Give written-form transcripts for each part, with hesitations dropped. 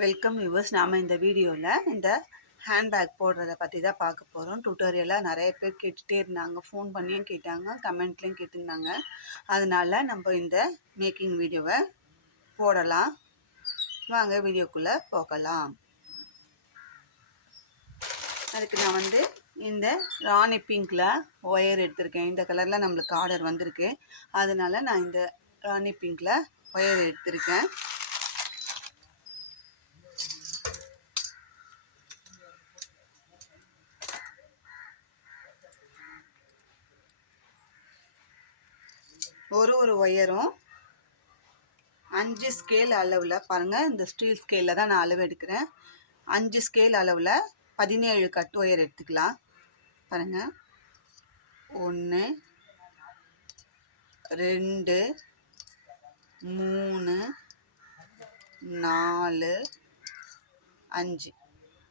Welcome viewers. நாம் இந்த வீடியோவில் இந்த ஹேண்ட்பேக் போடுறத பற்றி தான் பார்க்க போகிறோம். டுட்டோரியலாக நிறைய பேர் கேட்டுகிட்டே இருந்தாங்க, ஃபோன் பண்ணியும் கேட்டாங்க, கமெண்ட்லேயும் கேட்டிருந்தாங்க. அதனால் நம்ம இந்த மேக்கிங் வீடியோவை போடலாம். வாங்க வீடியோக்குள்ளே போகலாம். அதுக்கு நான் இந்த ராணி பிங்க்கில் ஒயர் எடுத்திருக்கேன். இந்த கலரில் நம்மளுக்கு ஆர்டர் வந்திருக்கு, அதனால் நான் இந்த ராணி பிங்க்கில் ஒயர் எடுத்திருக்கேன். ஒரு ஒயரும் 5 ஸ்கேல் அளவில் பாருங்கள். இந்த ஸ்டீல் ஸ்கேலில் தான் நான் அளவு எடுக்கிறேன். 5 ஸ்கேல் அளவில் 17 கட் ஒயர் எடுத்துக்கலாம். பாருங்கள், 1 2 3 4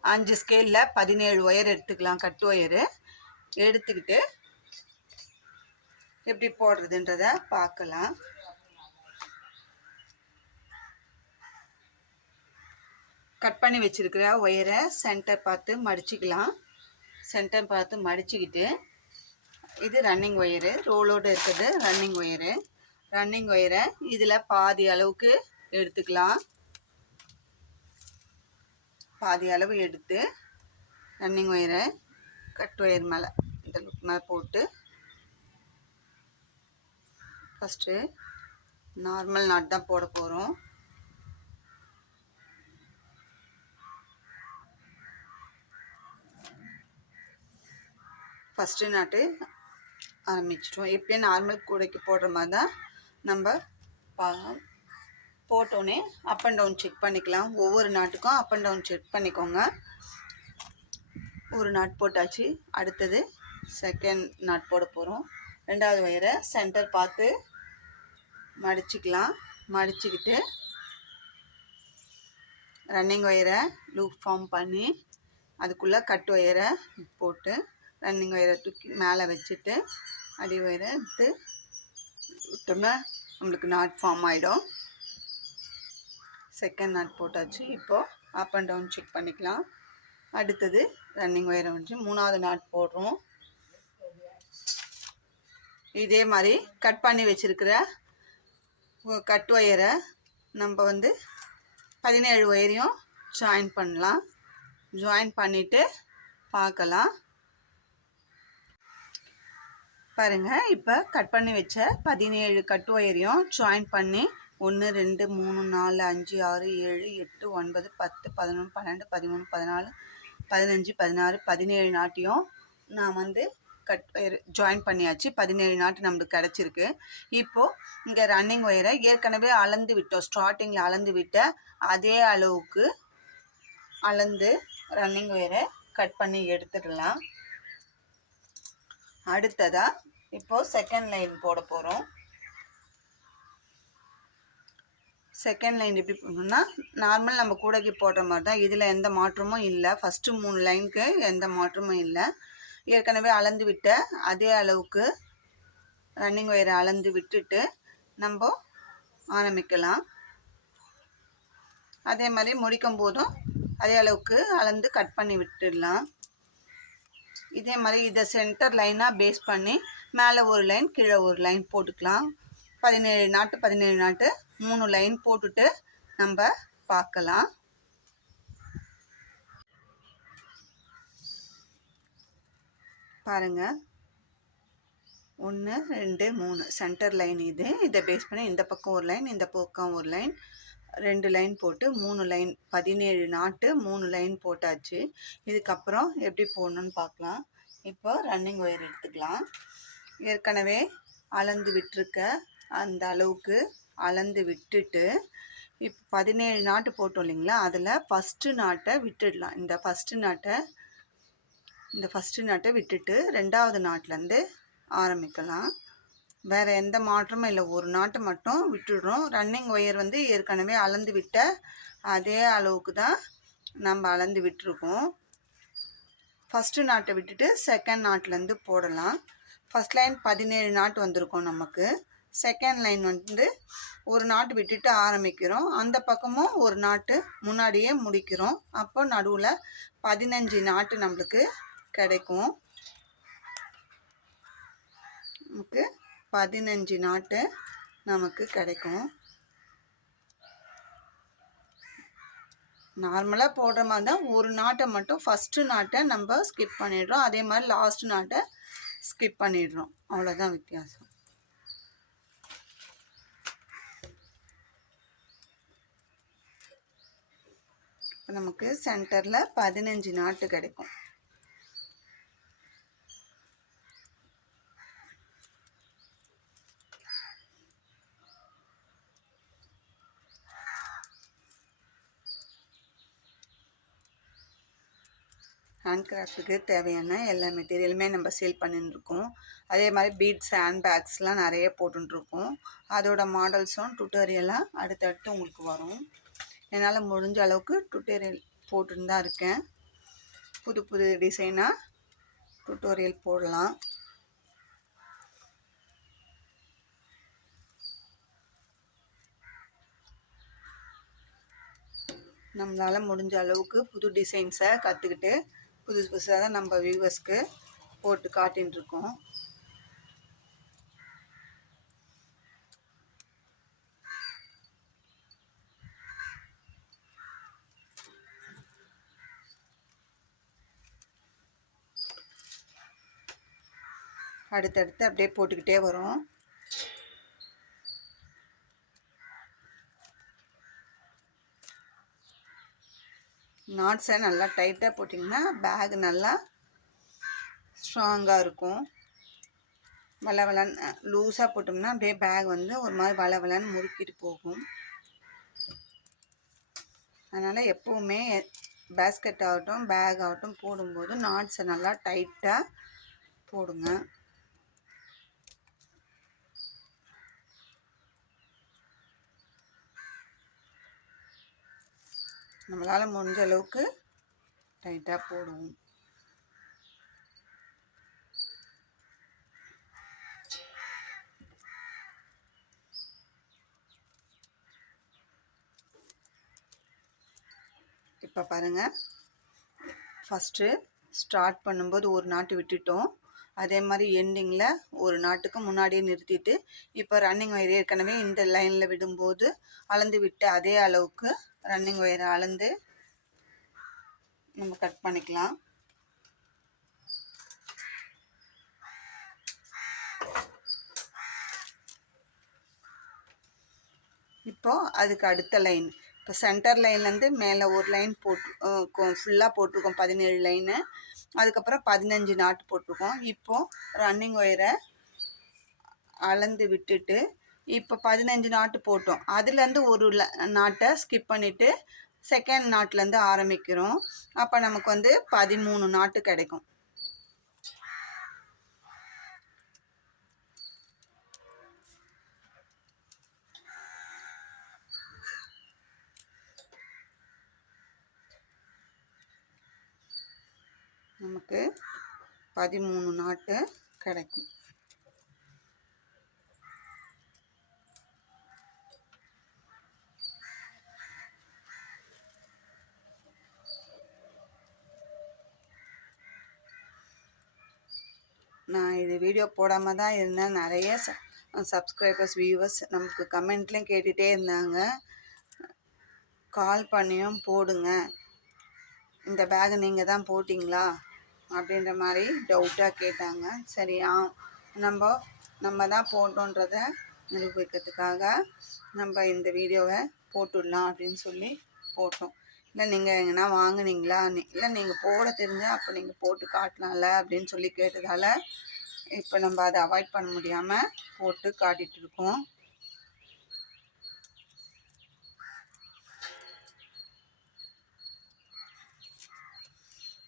5 ஸ்கேலில் 17 ஒயர் எடுத்துக்கலாம். கட் ஒயரு எடுத்துக்கிட்டு எப்படி போடுறதுன்றத பார்க்கலாம். கட் பண்ணி வச்சிருக்கிற ஒயரை சென்டர் பார்த்து மடிச்சுக்கலாம். சென்டர் பார்த்து மடிச்சுக்கிட்டு, இது ரன்னிங் ஒயரு, ரோலோடு இருக்குது ரன்னிங் ஒயரு. ரன்னிங் ஒயரை இதில் பாதி அளவுக்கு எடுத்துக்கலாம். பாதி அளவு எடுத்து ரன்னிங் ஒயரை கட் ஒயர் மேலே இந்த லுக் மேலே போட்டு ஃபஸ்ட்டு நார்மல் நாட் தான் போட போகிறோம். ஃபஸ்ட்டு நாட்டு ஆரம்பிச்சிட்டோம். எப்படியும் நார்மல் கூடைக்கு போடுற மாதிரி தான் நம்ம போட்டோன்னே அப் அண்ட் டவுன் செக் பண்ணிக்கலாம். ஒவ்வொரு நாட்டுக்கும் அப் அண்ட் டவுன் செக் பண்ணிக்கோங்க. ஒரு நாட் போட்டாச்சு. அடுத்தது செகண்ட் நாட் போட போகிறோம். ரெண்டாவது ஒயரை சென்டர் பார்த்து மடிச்சுக்கலாம். மடிச்சுக்கிட்டு ரன்னிங் ஒயரை லூப் ஃபார்ம் பண்ணி அதுக்குள்ளே கட் ஒயரை போட்டு ரன்னிங் ஒயரை தூக்கி மேலே வச்சுட்டு அடி ஒயரை எடுத்து விட்டோம்னா நம்மளுக்கு நாட் ஃபார்ம் ஆகிடும். செகண்ட் நாட் போட்டாச்சு. இப்போது அப் அண்ட் டவுன் செக் பண்ணிக்கலாம். அடுத்தது ரன்னிங் ஒயரை வச்சு மூணாவது நாட் போடுறோம். இதே மாதிரி கட் பண்ணி வச்சுருக்கிற கட் ஒயரை நம்ம 17 ஒயரையும் ஜாயின் பண்ணலாம். ஜாயின் பண்ணிவிட்டு பார்க்கலாம். பாருங்கள், இப்போ கட் பண்ணி வச்ச 17 கட் ஒயரையும் ஜாயின் பண்ணி 1 2 3 4 5 6 7 8 9 10 11 12 13 14 15 16 17 நாட்டையும் நான் கட் ஒயர் ஜாயின் பண்ணியாச்சு. 17 நாட்டு நம்மளுக்கு கிடச்சிருக்கு. இப்போது இங்கே ரன்னிங் ஒயரை ஏற்கனவே அளந்து விட்டோம். ஸ்டார்டிங்கில் அளந்து விட்ட அதே அளவுக்கு அளந்து ரன்னிங் ஒயரை கட் பண்ணி எடுத்துடலாம். அடுத்ததாக இப்போது செகண்ட் லைன் போட போகிறோம். செகண்ட் லைன் எப்படி போடணும்னா நார்மல் நம்ம கூடைக்கு போடுற மாதிரி தான். இதில் எந்த மாற்றமும் இல்லை. ஃபஸ்ட்டு 3 லைனுக்கு எந்த மாற்றமும் இல்லை. ஏற்கனவே அளந்து விட்ட அதே அளவுக்கு ரன்னிங் ஒயரை அளந்து விட்டுட்டு நம்ம ஆரம்பிக்கலாம். அதே மாதிரி முடிக்கும் போதும் அதே அளவுக்கு அளந்து கட் பண்ணி விட்டுடலாம். இதே மாதிரி இதை சென்டர் லைனாக பேஸ் பண்ணி மேலே ஒரு லைன் கீழே ஒரு லைன் போட்டுக்கலாம். 17 நாட்டு 3 லைன் போட்டுட்டு நம்ம பார்க்கலாம். பாருங்கள், 1 2 3 சென்டர் லைன் இது. இதை பேஸ் பண்ணி இந்த பக்கம் ஒரு லைன், இந்த பக்கம் ஒரு லைன், 2 லைன் போட்டு 3 லைன் 17 நாட்டு 3 லைன் போட்டாச்சு. இதுக்கப்புறம் எப்படி போடணுன்னு பார்க்கலாம். இப்போ ரன்னிங் ஒயர் எடுத்துக்கலாம். ஏற்கனவே அளந்து விட்டுருக்க அந்த அளவுக்கு அளந்து விட்டுட்டு இப்போ 17 நாட்டு போட்டோம் இல்லைங்களா, அதில் ஃபஸ்ட்டு நாட்டை விட்டுடலாம். இந்த ஃபஸ்ட்டு நாட்டை விட்டுட்டு ரெண்டாவது நாட்டிலேருந்து ஆரம்பிக்கலாம். வேறு எந்த மாற்றமும் இல்லை. ஒரு நாட்டை மட்டும் விட்டுடுறோம். ரன்னிங் ஒயர் ஏற்கனவே அளந்து விட்ட அதே அளவுக்கு தான் நம்ம அளந்து விட்டுருக்கோம். ஃபஸ்ட்டு நாட்டை விட்டுட்டு செகண்ட் நாட்டிலேருந்து போடலாம். ஃபஸ்ட் லைன் 17 நாட்டு வந்திருக்கோம் நமக்கு. செகண்ட் லைன் வந்து ஒரு நாட்டு விட்டுட்டு ஆரம்பிக்கிறோம், அந்த பக்கமும் ஒரு நாட்டு முன்னாடியே முடிக்கிறோம். அப்போ நடுவில் 15 நாட்டு நம்மளுக்கு கிடைக்கும். நமக்கு 15 நாட்டு நமக்கு கிடைக்கும். நார்மலாக போடுற மாதிரி தான் ஒரு நாட்டை மட்டும் ஃபஸ்ட்டு நாட்டை நம்ம ஸ்கிப் பண்ணிடுறோம், அதே மாதிரி லாஸ்ட் நாட்டை ஸ்கிப் பண்ணிடுறோம், அவ்வளோதான் வித்தியாசம். இப்போ நமக்கு சென்டரில் 15 நாட்டு கிடைக்கும். ஹேண்ட் கிராஃப்ட்டுக்கு தேவையான எல்லா மெட்டீரியலுமே நம்ம சேல் பண்ணிட்டுருக்கோம். அதே மாதிரி பீட்ஸ், ஹேண்ட் பேக்ஸ்லாம் நிறைய போட்டுருக்கோம். அதோட மாடல்ஸும் டுட்டோரியலாக அடுத்தடுத்து உங்களுக்கு வரும். என்னால் முடிஞ்ச அளவுக்கு டுட்டோரியல் போட்டுன்னு தான் இருக்கேன். புது புது டிசைனாக டுட்டோரியல் போடலாம். நம்மளால் முடிஞ்ச அளவுக்கு புது டிசைன்ஸை கற்றுக்கிட்டு புதுசு புதுசாக தான் நம்ம வியூவர்ஸ்க்கு போட்டு காட்டின்னு இருக்கோம். அடுத்தடுத்து அப்படியே போட்டுக்கிட்டே வரும். நாட்ஸை நல்லா டைட்டாக போட்டிங்கன்னா பேக் நல்லா ஸ்ட்ராங்காக இருக்கும். வளவலன்னு லூஸாக போட்டோம்னா அப்படியே பேக் வந்து ஒரு மாதிரி வளவலன்னு முறுக்கிட்டு போகும். அதனால் எப்போவுமே பேஸ்கெட் ஆகட்டும் பேக் ஆகட்டும் போடும்போது நாட்ஸை நல்லா டைட்டாக போடுங்க. நம்மளால் முடிஞ்ச அளவுக்கு டைட்டாக போடுவோம். இப்போ பாருங்கள், ஃபஸ்ட்டு ஸ்டார்ட் பண்ணும்போது ஒரு நாட்டு விட்டுட்டோம், அதே மாதிரி எண்டிங்கில் ஒரு நாட்டுக்கு முன்னாடியே நிறுத்திட்டு இப்போ ரன்னிங் ஒயர் ஏற்கனவே இந்த லைனில் விடும்போது அளந்து விட்டு அதே அளவுக்கு ரன்னிங் ஒயரை அளந்து நம்ம கட் பண்ணிக்கலாம். இப்போது அதுக்கு அடுத்த லைன், இப்போ சென்டர் லைன்லேருந்து மேலே ஒரு லைன் போட்டு ஃபுல்லாக போட்டிருக்கோம் 17 லைனு. அதுக்கப்புறம் 15 நாட்டு போட்டிருக்கோம். இப்போது ரன்னிங் ஒயரை அளந்து விட்டுட்டு இப்போ 15 நாட்டு போட்டோம், அதுலேருந்து ஒரு நாட்டை ஸ்கிப் பண்ணிவிட்டு செகண்ட் நாட்லேருந்து ஆரம்பிக்கிறோம். அப்போ நமக்கு வந்து 13 நாட்டு கிடைக்கும். நமக்கு 13 நாட்டு கிடைக்கும். நான் இது வீடியோ போடாமல் தான் இருந்தேன். நிறைய சப்ஸ்கிரைபர்ஸ் வியூவர்ஸ் நமக்கு கமெண்ட்லேயும் கேட்டுகிட்டே இருந்தாங்க, கால் பண்ணியும் போடுங்க, இந்த பேக் நீங்கள் தான் போட்டிங்களா அப்படின்ற மாதிரி டவுட்டாக கேட்டாங்க. சரியா, நம்ம தான் போட்டோன்றதை நிரூபிக்கிறதுக்காக நம்ம இந்த வீடியோவை போட்டுடலாம் அப்படின்னு சொல்லி போட்டோம். இல்லை நீங்கள் எங்கன்னா வாங்கினீங்களா, இல்லை நீங்கள் போட தெரிஞ்சால் அப்போ நீங்கள் போட்டு காட்டலாம்ல அப்படின்னு சொல்லி கேட்டதால் இப்போ நம்ம அதை அவாய்ட் பண்ண முடியாமல் போட்டு காட்டிகிட்டு இருக்கோம்.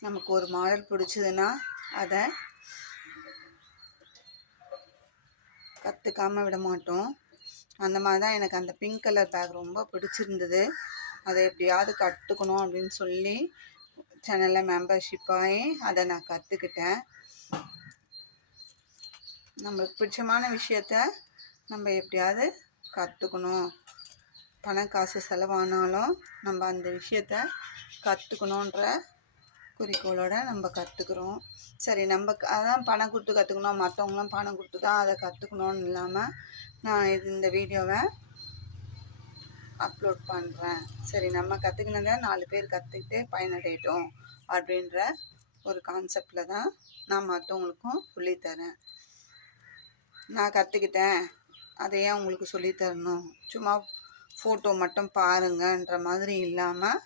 நமக்கு ஒரு மாடல் பிடிச்சதுன்னா அதை கற்றுக்காமல் விட மாட்டோம். அந்த மாதிரி தான் எனக்கு அந்த பிங்க் கலர் பேக் ரொம்ப பிடிச்சிருந்தது. அதை எப்படியாவது கற்றுக்கணும் அப்படின்னு சொல்லி சேனலில் மெம்பர்ஷிப் ஆகி அதை நான் கற்றுக்கிட்டேன். நம்மளுக்கு பிடிச்சமான விஷயத்த நம்ம எப்படியாவது கற்றுக்கணும். பணம் காசு செலவானாலும் நம்ம அந்த விஷயத்த கற்றுக்கணுன்ற குறிக்கோளோடு நம்ம கற்றுக்குறோம். சரி, நம்ம அதான் பணம் கொடுத்து கற்றுக்கணும், மற்றவங்களும் பணம் கொடுத்து தான் அதை கற்றுக்கணுன்னு இல்லாமல் நான் இந்த வீடியோவை அப்லோட் பண்ணுறேன். சரி, நம்ம கற்றுக்கினதை 4 பேர் கற்றுக்கிட்டு பயனடையட்டும் அப்படின்ற ஒரு கான்செப்டில் தான் நான் மற்றவங்களுக்கும் சொல்லித்தரேன். நான் கற்றுக்கிட்டேன், அதையே உங்களுக்கு சொல்லித்தரணும், சும்மா ஃபோட்டோ மட்டும் பாருங்கன்ற மாதிரி இல்லாமல்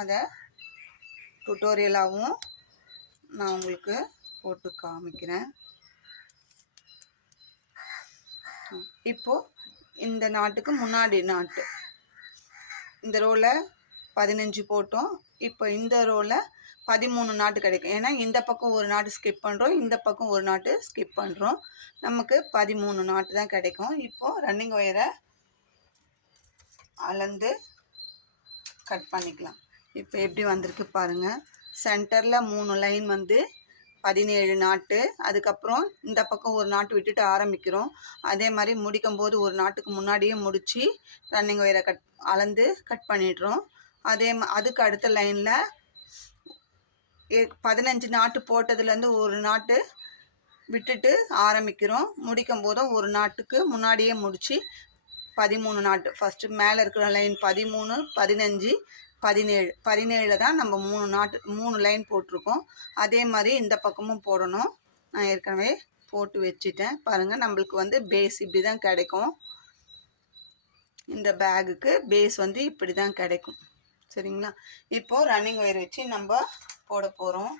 அதை டுட்டோரியலாகவும் நான் உங்களுக்கு போட்டு காமிக்கிறேன். இப்போது இந்த நாட்டுக்கு முன்னாடி நாட்டு இந்த ரோவில் 15 போட்டோம். இப்போ இந்த ரோவில் 13 நாட்டு கிடைக்கும். ஏன்னா இந்த பக்கம் ஒரு நாட்டு ஸ்கிப் பண்ணுறோம், இந்த பக்கம் ஒரு நாட்டு ஸ்கிப் பண்ணுறோம். நமக்கு 13 நாட்டு தான் கிடைக்கும். இப்போது ரன்னிங் ஒயரை அளந்து கட் பண்ணிக்கலாம். இப்போ எப்படி வந்திருக்கு பாருங்கள். சென்டரில் 3 லைன் வந்து 17 நாட்டு. அதுக்கப்புறம் இந்த பக்கம் ஒரு நாட்டு விட்டுட்டு ஆரம்பிக்கிறோம். அதே மாதிரி முடிக்கும் போது ஒரு நாட்டுக்கு முன்னாடியே முடித்து ரன்னிங் ஒயரை அளந்து கட் பண்ணிடுறோம். அதுக்கு அடுத்த லைனில் 15 நாட்டு போட்டதுலேருந்து ஒரு நாட்டு விட்டுட்டு ஆரம்பிக்கிறோம். முடிக்கும் போதும் ஒரு நாட்டுக்கு முன்னாடியே முடித்து 13 நாட்டு. ஃபஸ்ட்டு மேலே இருக்கிற லைன் 13, 15, 17. 17 தான் நம்ம 3 லைன் போட்டிருக்கோம். அதே மாதிரி இந்த பக்கமும் போடணும். நான் ஏற்கனவே போட்டு வச்சுட்டேன். பாருங்கள், நம்மளுக்கு வந்து பேஸ் இப்படி தான் கிடைக்கும். இந்த பேகுக்கு பேஸ் வந்து இப்படி தான் கிடைக்கும். சரிங்களா? இப்போது ரன்னிங் ஒயர் வச்சு நம்ம போட போகிறோம்.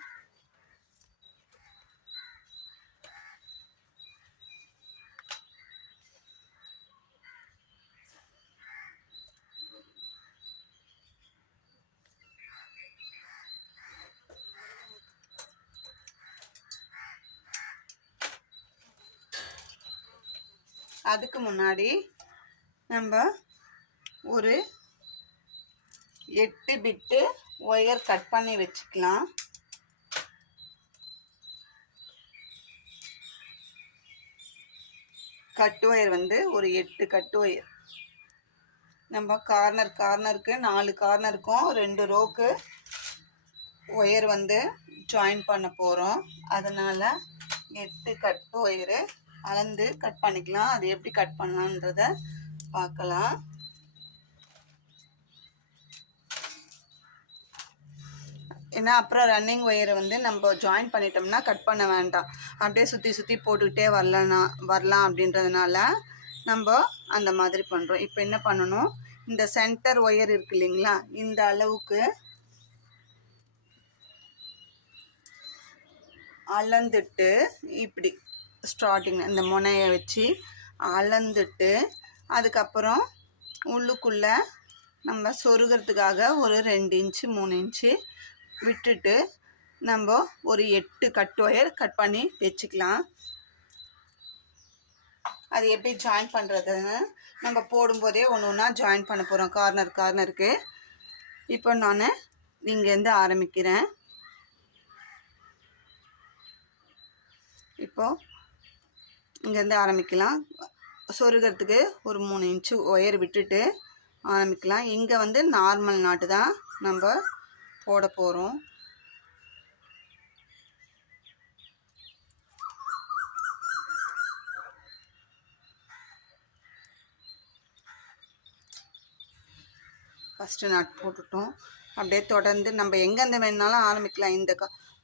அதுக்கு முன்னாடி நம்ம ஒரு 8 பிட்டு ஒயர் கட் பண்ணி வச்சுக்கலாம். கட் ஒயர் வந்து ஒரு 8 கட் ஒயர். நம்ம கார்னருக்கு 4 கார்னருக்கும் 2 ரோக்கு ஒயர் வந்து ஜாயின் பண்ண போகிறோம். அதனால் 8 கட் ஒயரு அளந்து கட் பண்ணிக்கலாம். அது எப்படி கட் பண்ணலான்றத பார்க்கலாம். ஏன்னா அப்புறம் ரன்னிங் ஒயரை வந்து நம்ம ஜாயின் பண்ணிட்டோம்னா கட் பண்ண வேண்டாம், அப்படியே சுற்றி சுற்றி போட்டுக்கிட்டே வரலாம் அப்படின்றதுனால நம்ம அந்த மாதிரி பண்ணுறோம். இப்போ என்ன பண்ணணும், இந்த சென்டர் ஒயர் இருக்கு இல்லைங்களா, இந்த அளவுக்கு அளந்துட்டு இப்படி ஸ்டார்டிங் இந்த முனையை வச்சு அளந்துட்டு அதுக்கப்புறம் உள்ளுக்குள்ளே நம்ம சொருகிறதுக்காக ஒரு 2 இன்ச்சு 3 இன்ச்சு விட்டுட்டு நம்ம ஒரு 8 கட் ஒயர் கட் பண்ணி வச்சுக்கலாம். அது எப்படி ஜாயின் பண்ணுறதுன்னு நம்ம போடும்போதே ஒன்று ஒன்றா ஜாயின் பண்ண போகிறோம் கார்னருக்கு. இப்போ நான் இங்கேருந்து ஆரம்பிக்கிறேன். இப்போது இங்கேருந்து ஆரம்பிக்கலாம். சொருகிறதுக்கு ஒரு 3 இன்ச்சு ஒயர் விட்டுட்டு ஆரம்பிக்கலாம். இங்கே வந்து நார்மல் நாட்டு தான் நம்ம போட போகிறோம். ஃபஸ்ட்டு நாட் போட்டுட்டோம். அப்படியே தொடர்ந்து நம்ம எங்கேருந்து வேணுனாலும் ஆரம்பிக்கலாம். இந்த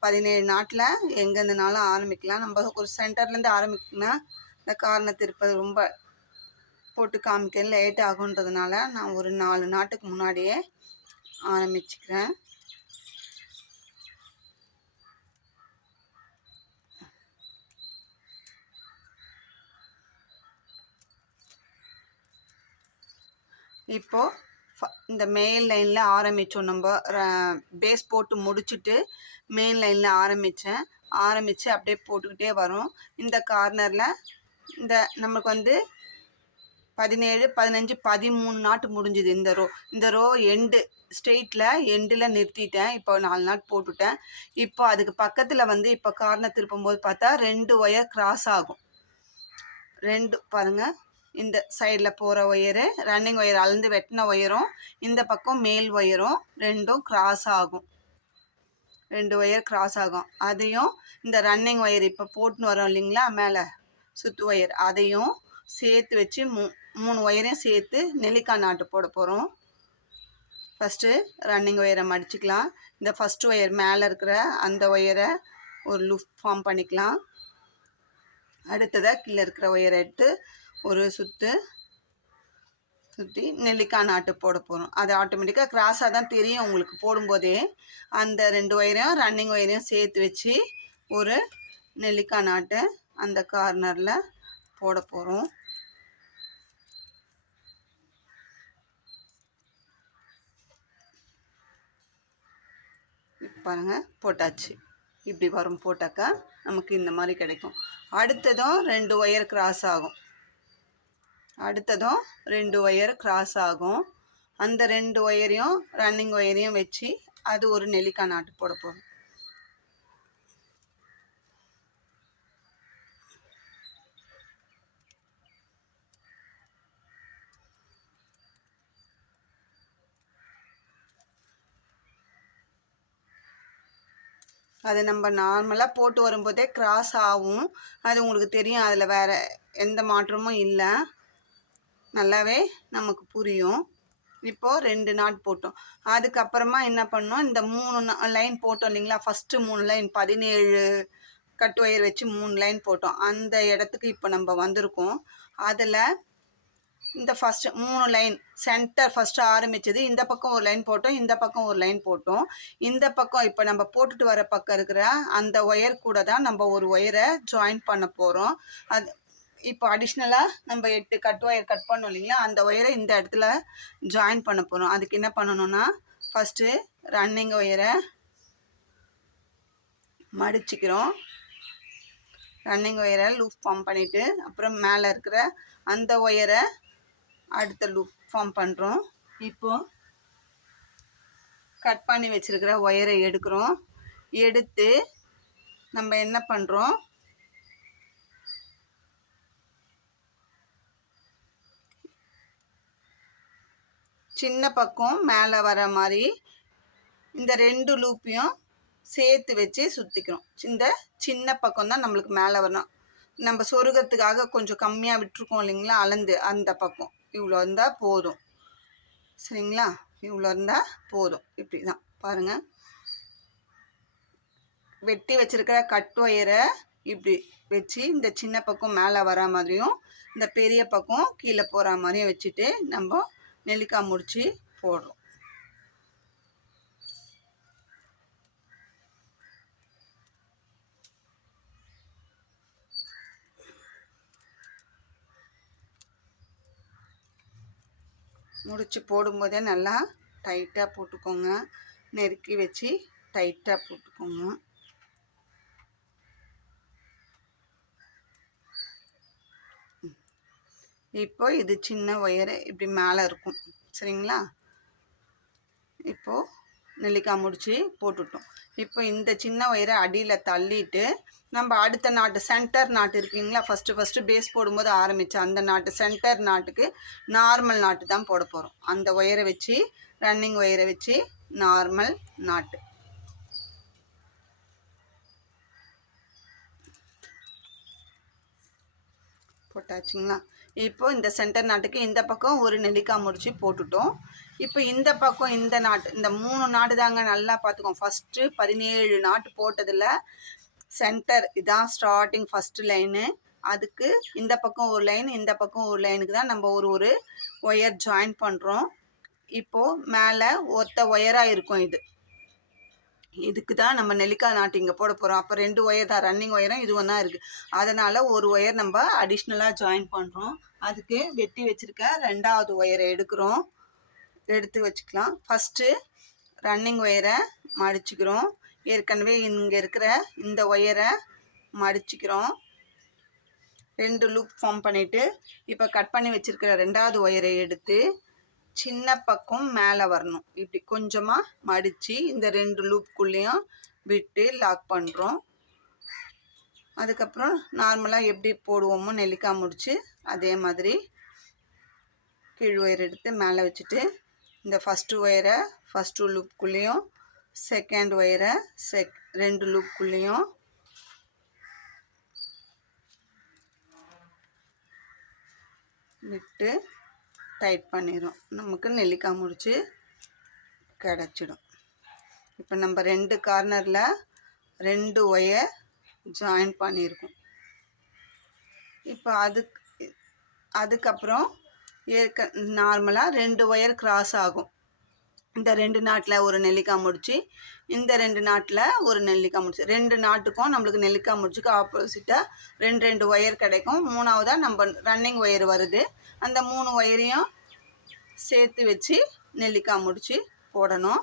17 நாட்டில் எங்கேருந்துனாலும் ஆரம்பிக்கலாம். நம்ம ஒரு சென்டர்லேருந்து ஆரம்பிக்கணும்னா இந்த கார்னர் திருப்பது ரொம்ப போட்டு காமிக்க லேட் ஆகுன்றதுனால நான் ஒரு 4 நாட்டுக்கு முன்னாடியே ஆரம்பிச்சுக்கிறேன். இப்போது இந்த மெயின் லைனில் ஆரம்பித்தோம். நம்ம பேஸ் போட்டு முடிச்சுட்டு மெயின் லைனில் ஆரம்பித்து அப்படியே போட்டுக்கிட்டே வரும். இந்த கார்னரில் இந்த நமக்கு வந்து 17, 15, 13 நாட்டு முடிஞ்சுது. இந்த ரோ எண்டு ஸ்ட்ரெயிட்டில் எண்டில் நிறுத்திட்டேன். இப்போ 4 நாட் போட்டுட்டேன். இப்போ அதுக்கு பக்கத்தில் வந்து இப்போ கார்னர் திருப்பும்போது பார்த்தா 2 ஒயர் கிராஸ் ஆகும். ரெண்டு பாருங்கள், இந்த சைடில் போகிற ஒயரு ரன்னிங் ஒயர் அளந்து வெட்டின ஒயரும் இந்த பக்கம் மேல் ஒயரும் ரெண்டும் கிராஸ் ஆகும். 2 ஒயர் கிராஸ் ஆகும். அதையும் இந்த ரன்னிங் ஒயர் இப்போ போட்டுன்னு வரோம் இல்லைங்களா மேலே சுத்து ஒயர், அதையும் சேர்த்து வச்சு 3 ஒயரையும் சேர்த்து நெல்லிக்காய் நாட்டு போட போகிறோம். ஃபஸ்ட்டு ரன்னிங் ஒயரை மடிச்சுக்கலாம். இந்த ஃபஸ்ட்டு ஒயர் மேலே இருக்கிற அந்த ஒயரை ஒரு லூப் ஃபார்ம் பண்ணிக்கலாம். அடுத்ததாக கீழே இருக்கிற ஒயரை எடுத்து ஒரு சுற்றி நெல்லிக்காய் நாட்டு போட போகிறோம். அது ஆட்டோமேட்டிக்காக கிராஸாக தான் தெரியும் உங்களுக்கு போடும்போதே. அந்த 2 ஒயரையும் ரன்னிங் ஒயரையும் சேர்த்து வச்சு ஒரு நெல்லிக்காய் நாட்டை அந்த கார்னரில் போட போகிறோம். பாருங்கள், போட்டாச்சு. இப்படி வரும். போட்டாக்கா நமக்கு இந்த மாதிரி கிடைக்கும். அடுத்ததும் 2 ஒயர் கிராஸ் ஆகும். அடுத்ததும் 2 ஒயர் கிராஸ் ஆகும். அந்த 2 ஒயரையும் ரன்னிங் ஒயரையும் வச்சு அது ஒரு நெல்லிக்காய் நாட்டு போட போகிறோம். அது நம்ம நார்மலாக போட்டு வரும்போதே கிராஸ் ஆகும். அது உங்களுக்கு தெரியும். அதில் வேறு எந்த மாற்றமும் இல்லை. நல்லாவே நமக்கு புரியும். இப்போது 2 நாட் போட்டோம். அதுக்கப்புறமா என்ன பண்ணோம், இந்த 3 லைன் போட்டோம் இல்லைங்களா. ஃபஸ்ட்டு 3 லைன் 17 கட் ஒயர் வச்சு 3 லைன் போட்டோம். அந்த இடத்துக்கு இப்போ நம்ம வந்திருக்கோம். அதில் இந்த ஃபஸ்ட்டு 3 லைன் சென்டர் ஃபஸ்ட்டு ஆரம்பித்தது இந்த பக்கம் ஒரு லைன் போட்டோம், இந்த பக்கம் ஒரு லைன் போட்டோம். இந்த பக்கம் இப்போ நம்ம போட்டுட்டு வர பக்கம் இருக்கிற அந்த ஒயர் கூட தான் நம்ம ஒரு ஒயரை ஜாயின் பண்ண போகிறோம். அது இப்போ அடிஷ்னலாக நம்ம 8 கட் ஒயர் கட் பண்ணோம் இல்லைங்களா, அந்த ஒயரை இந்த இடத்துல ஜாயின் பண்ண போகிறோம். அதுக்கு என்ன பண்ணணும்னா, ஃபஸ்ட்டு ரன்னிங் ஒயரை மடிச்சுக்கிறோம். ரன்னிங் ஒயரை லூப் ஃபார்ம் பண்ணிவிட்டு அப்புறம் மேலே இருக்கிற அந்த ஒயரை அடுத்த லூப் ஃபார்ம் பண்ணுறோம். இப்போது கட் பண்ணி வச்சுருக்கிற ஒயரை எடுக்கிறோம். எடுத்து நம்ம என்ன பண்ணுறோம், சின்ன பக்கம் மேலே வர மாதிரி இந்த 2 லூப்பையும் சேர்த்து வச்சு சுற்றிக்கிறோம். இந்த சின்ன பக்கம் தான் நம்மளுக்கு மேலே வரணும். நம்ம சொருகிறதுக்காக கொஞ்சம் கம்மியாக விட்டுருக்கோம் இல்லைங்களா, அளந்து அந்த பக்கம் இவ்வளோ இருந்தால் போதும். சரிங்களா, இவ்வளோ இருந்தால் போதும். இப்படி தான் பாருங்கள். வெட்டி வச்சுருக்கிற கட் ஒயரை இப்படி வச்சு இந்த சின்ன பக்கம் மேலே வர மாதிரியும் இந்த பெரிய பக்கம் கீழே போகிற மாதிரியும் வச்சுட்டு நம்ம நெல்லிக்காய் முடிச்சு போடுறோம். முடிச்சு போடும்போதே நல்லா டைட்டாக போட்டுக்கோங்க. நெருக்கி வச்சு டைட்டாக போட்டுக்கோங்க. இப்போ இது சின்ன ஒயரு இப்படி மேலே இருக்கும். சரிங்களா, இப்போது நெல்லிக்காய் முடிச்சு போட்டுட்டோம். இப்போ இந்த சின்ன ஒயரை அடியில் தள்ளிட்டு நம்ம அடுத்த நாட்டு சென்டர் நாட்டு இருக்குங்களா, ஃபஸ்ட்டு பேஸ் போடும்போது ஆரம்பித்த அந்த நாட்டு சென்டர் நாட்டுக்கு நார்மல் நாட்டு தான் போட போகிறோம். அந்த ஒயரை வச்சு ரன்னிங் ஒயரை வச்சு நார்மல் நாட்டு போட்டாச்சுங்களா. இப்போது இந்த சென்டர் நாட்டுக்கு இந்த பக்கம் ஒரு நெல்லிக்காய் முடிச்சு போட்டுட்டோம். இப்போ இந்த பக்கம் இந்த நாட்டு இந்த 3 நாட்டு தாங்க நல்லா பார்த்துக்கோம். ஃபஸ்ட்டு 17 நாட்டு போட்டதில் சென்டர் இதான் ஸ்டார்டிங் ஃபஸ்ட்டு லைனு. அதுக்கு இந்த பக்கம் ஒரு லைன், இந்த பக்கம் ஒரு லைனுக்கு தான் நம்ம ஒரு ஒயர் ஜாயின் பண்ணுறோம். இப்போது மேலே ஒத்த ஒயராக இருக்கும். இதுக்கு தான் நம்ம நெல்லிக்காய் நாட்டு இங்கே போட போகிறோம். அப்போ 2 ஒயர் தான், ரன்னிங் ஒயரும் இதுவும் தான் இருக்குது. அதனால் ஒரு ஒயர் நம்ம அடிஷ்னலாக ஜாயின் பண்ணுறோம். அதுக்கு வெட்டி வச்சுருக்க 2வது ஒயரை எடுத்து வச்சுக்கலாம். ஃபஸ்ட்டு ரன்னிங் ஒயரை மடிச்சுக்கிறோம். ஏற்கனவே இங்கே இருக்கிற இந்த ஒயரை மடிச்சுக்கிறோம். 2 லூப் ஃபார்ம் பண்ணிவிட்டு இப்போ கட் பண்ணி வச்சுருக்கிற 2வது ஒயரை எடுத்து சின்ன பக்கம் மேலே வரணும். இப்படி கொஞ்சமாக மடித்து இந்த 2 லூப்புக்குள்ளேயும் விட்டு லாக் பண்ணுறோம். அதுக்கப்புறம் நார்மலாக எப்படி போடுவோமோ நெல்லிக்காய் முடிச்சு அதே மாதிரி கீழ் ஒயர் எடுத்து மேலே வச்சுட்டு இந்த ஃபஸ்ட்டு ஒயரை ஃபஸ்ட்டு லூப்புக்குள்ளேயும் செகண்ட் ஒயரை ரெண்டு லூப்புக்குள்ளேயும் விட்டு டைட் பண்ணிடும். நமக்கு நெல்லிக்காய் முடிச்சு கிடச்சிடும். இப்போ நம்ம ரெண்டு கார்னரில் ரெண்டு ஒயர் ஜாயின் பண்ணியிருக்கோம். இப்போ அதுக்கப்புறம் நார்மலாக ரெண்டு ஒயர் கிராஸ் ஆகும். இந்த ரெண்டு நாட்டில் ஒரு நெல்லிக்காய் முடிச்சு, இந்த ரெண்டு நாட்டில் ஒரு நெல்லிக்காய் முடிச்சு, ரெண்டு நாட்டுக்கும் நம்மளுக்கு நெல்லிக்காய் முடிச்சுக்கு ஆப்போசிட்டாக ரெண்டு ரெண்டு ஒயர் கிடைக்கும். மூணாவதாக நம்ம ரன்னிங் ஒயர் வருது. அந்த 3 ஒயரையும் சேர்த்து வச்சு நெல்லிக்காய் முடிச்சு போடணும்.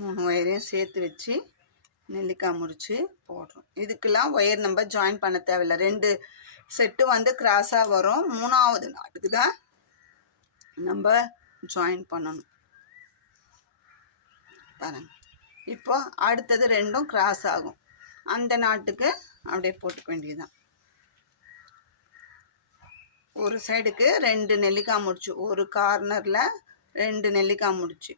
மூணு ஒயரையும் சேர்த்து வச்சு நெல்லிக்காய் முடிச்சு போடுறோம். இதுக்கெல்லாம் ஒயர் நம்ம ஜாயின் பண்ண தேவையில்லை. ரெண்டு செட்டு வந்து கிராஸாக வரும். மூணாவது நாட்டுக்கு தான் நம்ம ஜாயின் பண்ணணும். பாருங்க, இப்போ அடுத்தது ரெண்டும் கிராஸ் ஆகும். அந்த நாட்டுக்கு அப்படியே போட்டுக்க வேண்டியதுதான். ஒரு சைடுக்கு ரெண்டு நெல்லிக்காய் முடிச்சு, ஒரு கார்னரில் ரெண்டு நெல்லிக்காய் முடிச்சு,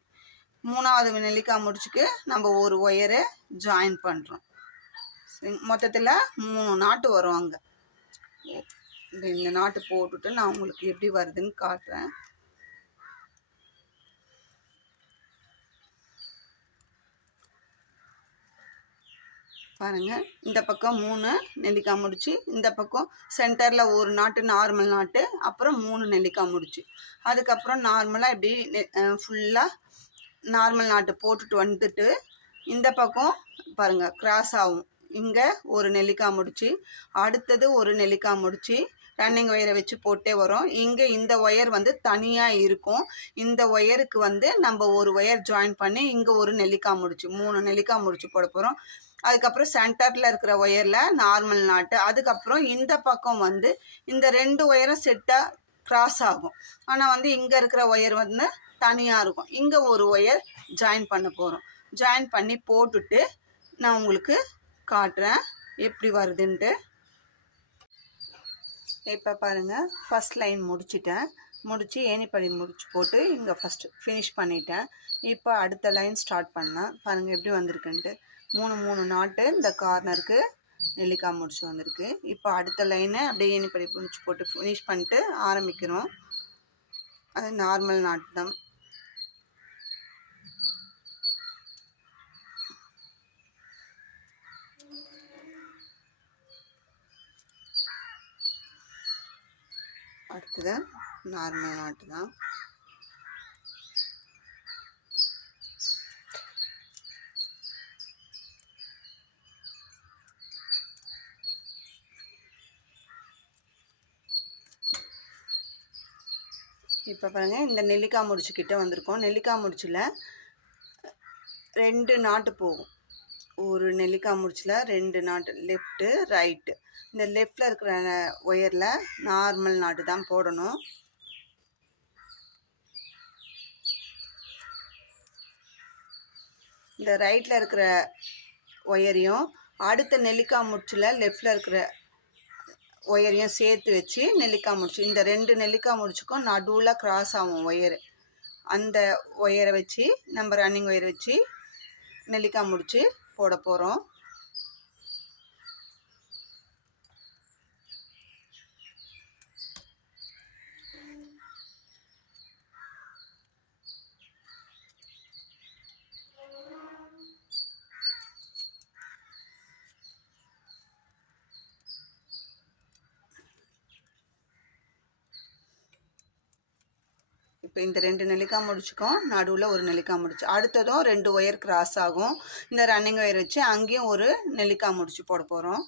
மூணாவது நெல்லிக்காய் முடிச்சுக்கு நம்ம ஒரு ஒயரை ஜாயின் பண்ணுறோம். மொத்தத்தில் 3 நாட்டு வரும். அங்கே இந்த நாட்டு போட்டுட்டு நான் உங்களுக்கு எப்படி வருதுன்னு காட்டுறேன். பாருங்கள், இந்த பக்கம் 3 நெல்லிக்காய் முடிச்சு, இந்த பக்கம் சென்டரில் ஒரு நாட்டு நார்மல் நாட்டு, அப்புறம் 3 நெல்லிக்காய் முடிச்சு, அதுக்கப்புறம் நார்மலாக இப்படி ஃபுல்லாக நார்மல் நாட்டு போட்டுட்டு வந்துட்டு இந்த பக்கம் பாருங்கள் கிராஸ் ஆகும். இங்கே ஒரு நெல்லிக்காய் முடிச்சு, அடுத்தது ஒரு நெல்லிக்காய் முடிச்சு ரன்னிங் ஒயரை வச்சு போட்டே வரும். இங்கே இந்த ஒயர் வந்து தனியாக இருக்கும். இந்த ஒயருக்கு வந்து நம்ம ஒரு ஒயர் ஜாயின் பண்ணி இங்கே ஒரு நெல்லிக்காய் முடிச்சு 3 நெல்லிக்காய் முடிச்சு போட போகிறோம். அதுக்கப்புறம் சென்டரில் இருக்கிற ஒயரில் நார்மல் நாட்டு, அதுக்கப்புறம் இந்த பக்கம் வந்து இந்த ரெண்டு ஒயரும் செட்டாக கிராஸ் ஆகும். ஆனால் வந்து இங்கே இருக்கிற ஒயர் வந்து தனியாக இருக்கும். இங்கே ஒரு ஒயர் ஜாயின் பண்ண போகிறோம். ஜாயின் பண்ணி போட்டுட்டு நான் உங்களுக்கு காட்டுறேன் எப்படி வருதுன்ட்டு. இப்போ பாருங்கள், ஃபஸ்ட் லைன் முடிச்சிட்டேன். முடித்து ஏணிப்படி முடிச்சு போட்டு இங்கே ஃபஸ்ட்டு ஃபினிஷ் பண்ணிட்டேன். இப்போ அடுத்த லைன் ஸ்டார்ட் பண்ணேன். பாருங்கள் எப்படி வந்திருக்குன்ட்டு. 3 நாட்டு இந்த கார்னருக்கு நெல்லிக்காய் முடிச்சு வந்திருக்கு. இப்போ அடுத்த லைனை அப்படியே ஏணிப்படி முடிச்சு போட்டு ஃபினிஷ் பண்ணிட்டு ஆரம்பிக்கிறோம். அது நார்மல் நாட்டு தான். அடுத்தது நார்மல் நாட்டு தான். இப்போ பாருங்கள், இந்த நெல்லிக்காய் முடிச்சுக்கிட்ட வந்திருக்கோம். நெல்லிக்காய் முடிச்சில் 2 நாட்டு போகும். ஒரு நெல்லிக்காய் முடிச்சில் 2 நாட்டு, லெஃப்ட்டு ரைட்டு. இந்த லெஃப்டில் இருக்கிற ஒயரில் நார்மல் நாட்டு தான் போடணும். இந்த ரைட்டில் இருக்கிற ஒயரையும் அடுத்த நெல்லிக்காய் முடிச்சில் லெஃப்டில் இருக்கிற ஒயரையும் சேர்த்து வச்சு நெல்லிக்காய் முடிச்சு, இந்த 2 நெல்லிக்காய் முடிச்சுக்கும் நடுவில் கிராஸ் ஆகும் ஒயரு. அந்த ஒயரை வச்சு நம்ம ரன்னிங் ஒயர் வச்சு நெல்லிக்காய் முடிச்சு போட போகிறோம். இப்போ இந்த 2 நெல்லிக்காய் முடிச்சுக்கும் நடுவில் ஒரு நெல்லிக்காய் முடிச்சு, அடுத்ததும் 2 ஒயர் கிராஸ் ஆகும். இந்த ரன்னிங் ஒயர் வச்சு அங்கேயும் ஒரு நெல்லிக்காய் முடிச்சு போட போகிறோம்.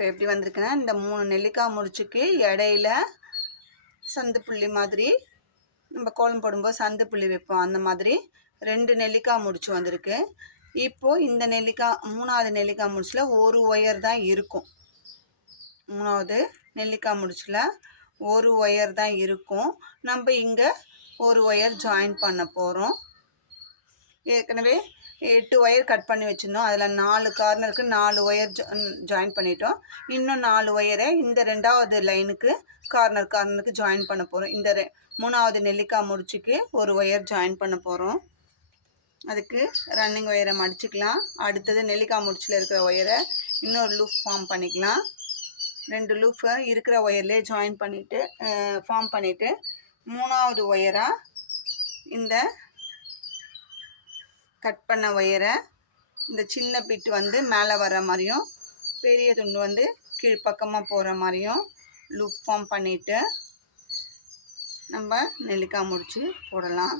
இப்போ எப்படி வந்திருக்குன்னா இந்த 3 நெல்லிக்காய் முடிச்சுக்கு இடையில சந்து புள்ளி மாதிரி நம்ம கோலம் போடும்போது சந்து புள்ளி வைப்போம், அந்த மாதிரி 2 நெல்லிக்காய் முடிச்சு வந்திருக்கு. இப்போது இந்த நெல்லிக்காய் 3வது நெல்லிக்காய் முடிச்சில் ஒரு ஒயர் தான் இருக்கும். 3வது நெல்லிக்காய் முடிச்சில் ஒரு ஒயர் தான் இருக்கும். நம்ம இங்கே ஒரு ஒயர் ஜாயின் பண்ண போகிறோம். ஏற்கனவே 8 ஒயர் கட் பண்ணி வச்சுருந்தோம். அதில் 4 கார்னருக்கு 4 ஒயர் ஜாயின் பண்ணிட்டோம். இன்னும் 4 ஒயரை இந்த 2வது லைனுக்கு கார்னருக்கு ஜாயின் பண்ண போகிறோம். இந்த 3வது நெல்லிக்காய் முடிச்சுக்கு ஒரு ஒயர் ஜாயின் பண்ண போகிறோம். அதுக்கு ரன்னிங் ஒயரை மடிச்சுக்கலாம். அடுத்தது நெல்லிக்காய் முடிச்சில் இருக்கிற ஒயரை இன்னொரு லூப் ஃபார்ம் பண்ணிக்கலாம். 2 லூப்பை இருக்கிற ஒயர்லேயே ஜாயின் பண்ணிவிட்டு ஃபார்ம் பண்ணிவிட்டு 3வது ஒயராக இந்த கட் பண்ண ஒயரை இந்த சின்ன பிட்டு வந்து மேலே வர மாதிரியும் பெரிய துண்டு வந்து கீழ்ப்பக்கமாக போகிற மாதிரியும் லூப் ஃபார்ம் பண்ணிவிட்டு நம்ம நெல்லிக்காய் முடிச்சு போடலாம்.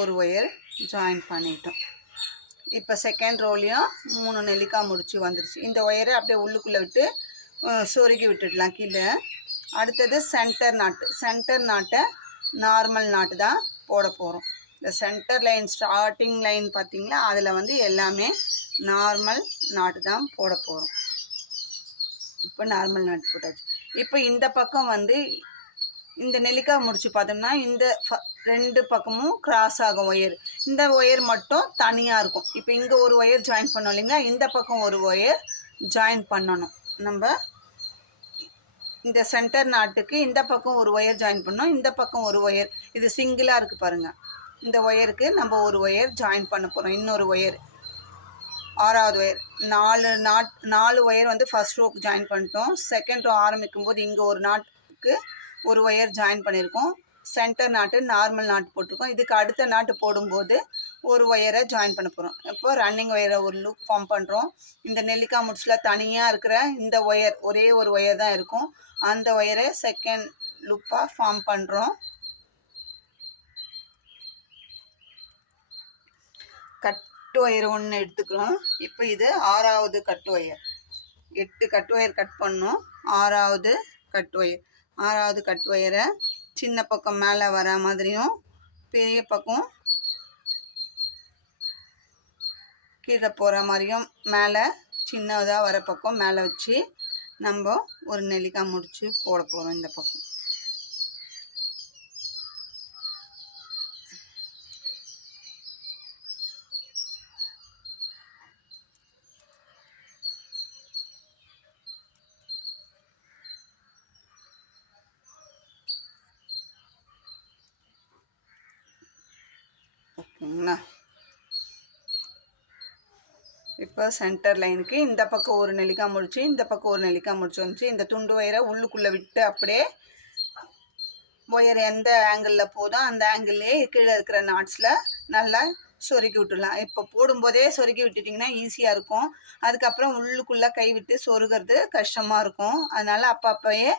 ஒரு ஒயர் ஜாயின் பண்ணிட்டோம். இப்போ செகண்ட் ரோலையும் 3 நெல்லிக்காய் முடிச்சு வந்துடுச்சு. இந்த ஒயரை அப்படியே உள்ளுக்குள்ளே விட்டு சொருகி விட்டுடலாம் கீழே. அடுத்தது சென்டர் நாட்டை நார்மல் நாட்டு தான் போட போகிறோம். இந்த சென்டர் லைன் ஸ்டார்டிங் லைன் பார்த்திங்களா, அதில் வந்து எல்லாமே நார்மல் நாட்டு தான் போட போகிறோம். இப்போ நார்மல் நாட்டு போட்டாச்சு. இப்போ இந்த பக்கம் வந்து இந்த நெல்லிக்காய் முடிச்சு பார்த்தோம்னா இந்த 2 பக்கமும் கிராஸ் ஆகும் ஒயர். இந்த ஒயர் மட்டும் தனியாக இருக்கும். இப்போ இங்கே ஒரு ஒயர் ஜாயின் பண்ணோம் இல்லைங்களா, இந்த பக்கம் ஒரு ஒயர் ஜாயின் பண்ணணும். நம்ம இந்த சென்டர் நாட்டுக்கு இந்த பக்கம் ஒரு ஒயர் ஜாயின் பண்ணோம், இந்த பக்கம் ஒரு ஒயர். இது சிங்கிளாக இருக்குது பாருங்கள். இந்த ஒயருக்கு நம்ம ஒரு ஒயர் ஜாயின் பண்ண போகிறோம். இன்னொரு ஒயர் 6வது ஒயர் 4 ஒயர் வந்து ஃபர்ஸ்ட் ரோக்கு ஜாயின் பண்ணிட்டோம். செகண்ட் ரோ ஆரம்பிக்கும் போது இங்கே ஒரு நாட்டுக்கு ஒரு ஒயர் ஜாயின் பண்ணியிருக்கோம். சென்டர் நாட்டு நார்மல் நாட்டு போட்டிருக்கோம். இதுக்கு அடுத்த நாட்டு போடும்போது ஒரு ஒயரை ஜாயின் பண்ண போகிறோம். இப்போ ரன்னிங் ஒயரை ஒரு லூப் ஃபார்ம் பண்ணுறோம். இந்த நெல்லிக்காய் முடிச்சில் தனியாக இருக்கிற இந்த ஒயர் ஒரே ஒரு ஒயர் தான் இருக்கும். அந்த ஒயரை செகண்ட் லூப்பாக ஃபார்ம் பண்ணுறோம். கட் ஒயர் ஒன்று எடுத்துக்கிறோம். இப்போ இது 6வது cut wire. 8 cut wire cut பண்ணோம். 6வது கட் ஒயர். 6வது கட் ஒயரை சின்ன பக்கம் மேலே வர மாதிரியும் பெரிய பக்கம் கீழே போகிற மாதிரியும் மேலே சின்னதாக வர பக்கம் மேலே வச்சு நம்ம ஒரு நெல்லிக்காய் முடிச்சு போட போகிறோம். இந்த பக்கம் ஓகேங்களா. இப்போ சென்டர் லைனுக்கு இந்த பக்கம் ஒரு நெல்லிக்காய் முடிச்சு இந்த பக்கம் ஒரு நெல்லிக்காய் முடிச்சு வந்துச்சு. இந்த துண்டு ஒயரை உள்ளுக்குள்ளே விட்டு அப்படியே ஒயர் எந்த ஆங்கிளில் போதோ அந்த ஆங்கிள்லேயே கீழே இருக்கிற நாட்ஸில் நல்லா சொருகி விட்டுடலாம். இப்போ போடும்போதே சொருகி விட்டுட்டிங்கன்னா ஈஸியாக இருக்கும். அதுக்கப்புறம் உள்ளுக்குள்ளே கை விட்டு சொருகிறது கஷ்டமாக இருக்கும். அதனால் அப்பப்போயே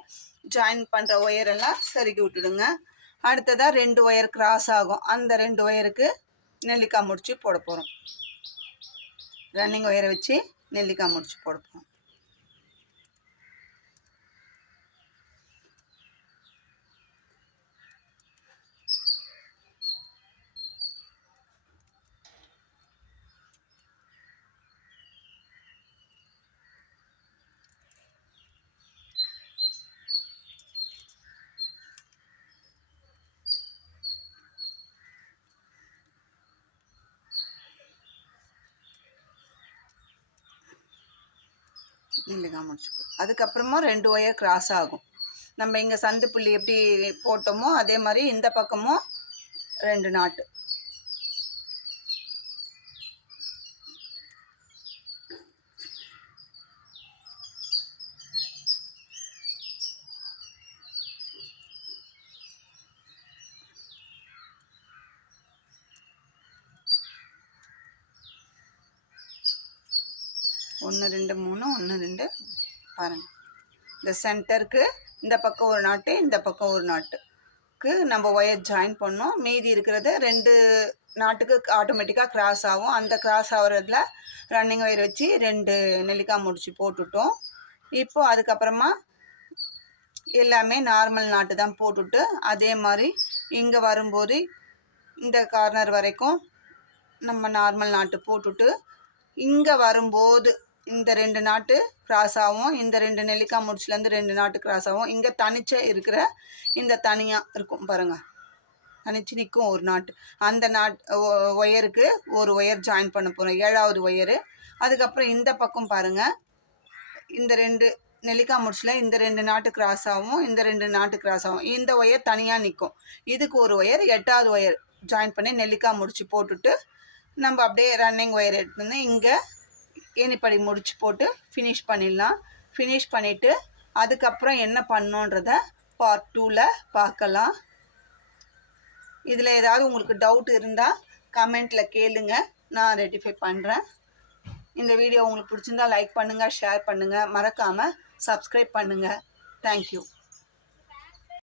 ஜாயின் பண்ணுற ஒயரெல்லாம் சொருகி விட்டுடுங்க. அடுத்ததாக 2 ஒயர் கிராஸ் ஆகும். அந்த 2 ஒயருக்கு நெல்லிக்காய் முடிச்சு போட போகிறோம். ரன்னிங் ஒயரை வச்சு நெல்லிக்காய் முடிச்சு போட போகிறோம். நெல்லிக்காய் முடிச்சுப்போம். அதுக்கப்புறமா 2 ஒயர் கிராஸ் ஆகும். நம்ம இங்கே சந்து புள்ளி எப்படி போட்டோமோ அதே மாதிரி இந்த பக்கமும் 2 நாட்டு. 1 2 3 1 2 பாருங்கள். இந்த சென்டருக்கு இந்த பக்கம் ஒரு நாட்டு, இந்த பக்கம் ஒரு நாட்டுக்கு நம்ம ஒயர் ஜாயின் பண்ணோம். மீதி இருக்கிறது 2 நாட்டுக்கு ஆட்டோமேட்டிக்காக கிராஸ் ஆகும். அந்த கிராஸ் ஆகிறதுல ரன்னிங் ஒயர் வச்சு 2 நெல்லிக்காய் முடிச்சு போட்டுட்டோம். இப்போது அதுக்கப்புறமா எல்லாமே நார்மல் நாட்டு தான் போட்டுட்டு, அதே மாதிரி இங்கே வரும்போது இந்த கார்னர் வரைக்கும் நம்ம நார்மல் நாட்டு போட்டுட்டு, இங்கே வரும்போது இந்த 2 நாட்டு கிராஸ் ஆகும். இந்த 2 நெல்லிக்காய் முடிச்சுலேருந்து 2 நாட்டு கிராஸ் ஆகும். இங்கே தனிச்ச இருக்கிற இந்த தனியாக இருக்கும் பாருங்கள், தனிச்சு நிற்கும் ஒரு நாட்டு. அந்த ஒயருக்கு ஒரு ஒயர் ஜாயின் பண்ண போகிறோம், 7வது ஒயரு. அதுக்கப்புறம் இந்த பக்கம் பாருங்கள், இந்த 2 நெல்லிக்காய் முடிச்சில் இந்த 2 நாட்டு கிராஸ் ஆகும், இந்த 2 நாட்டு கிராஸ் ஆகும். இந்த ஒயர் தனியாக நிற்கும். இதுக்கு ஒரு ஒயர் 8வது ஒயர் ஜாயின் பண்ணி நெல்லிக்காய் முடிச்சு போட்டுட்டு நம்ம அப்படியே ரன்னிங் ஒயர் எடுத்து வந்து இங்கே ஏணிப்படி முடிச்சு போட்டு ஃபினிஷ் பண்ணிடலாம். ஃபினிஷ் பண்ணிவிட்டு அதுக்கப்புறம் என்ன பண்ணோன்றத பார்ட் 2ல் பார்க்கலாம். இதில் ஏதாவது உங்களுக்கு டவுட் இருந்தால் கமெண்ட்டில் கேளுங்க, நான் ரெட்டிஃபை பண்ணுறேன். இந்த வீடியோ உங்களுக்கு பிடிச்சிருந்தா லைக் பண்ணுங்கள், ஷேர் பண்ணுங்கள், மறக்காமல் சப்ஸ்கிரைப் பண்ணுங்கள். தேங்க்யூ.